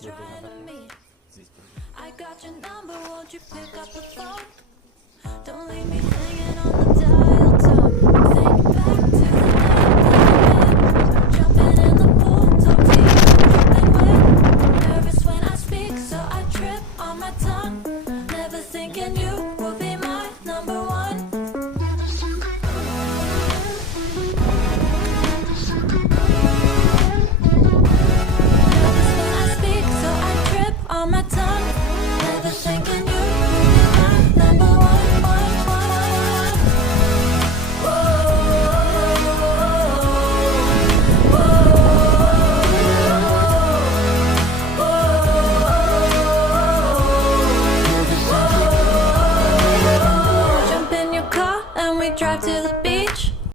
Здесь тоже. I got your number, won't you pick up the phone? Don't leave me hanging on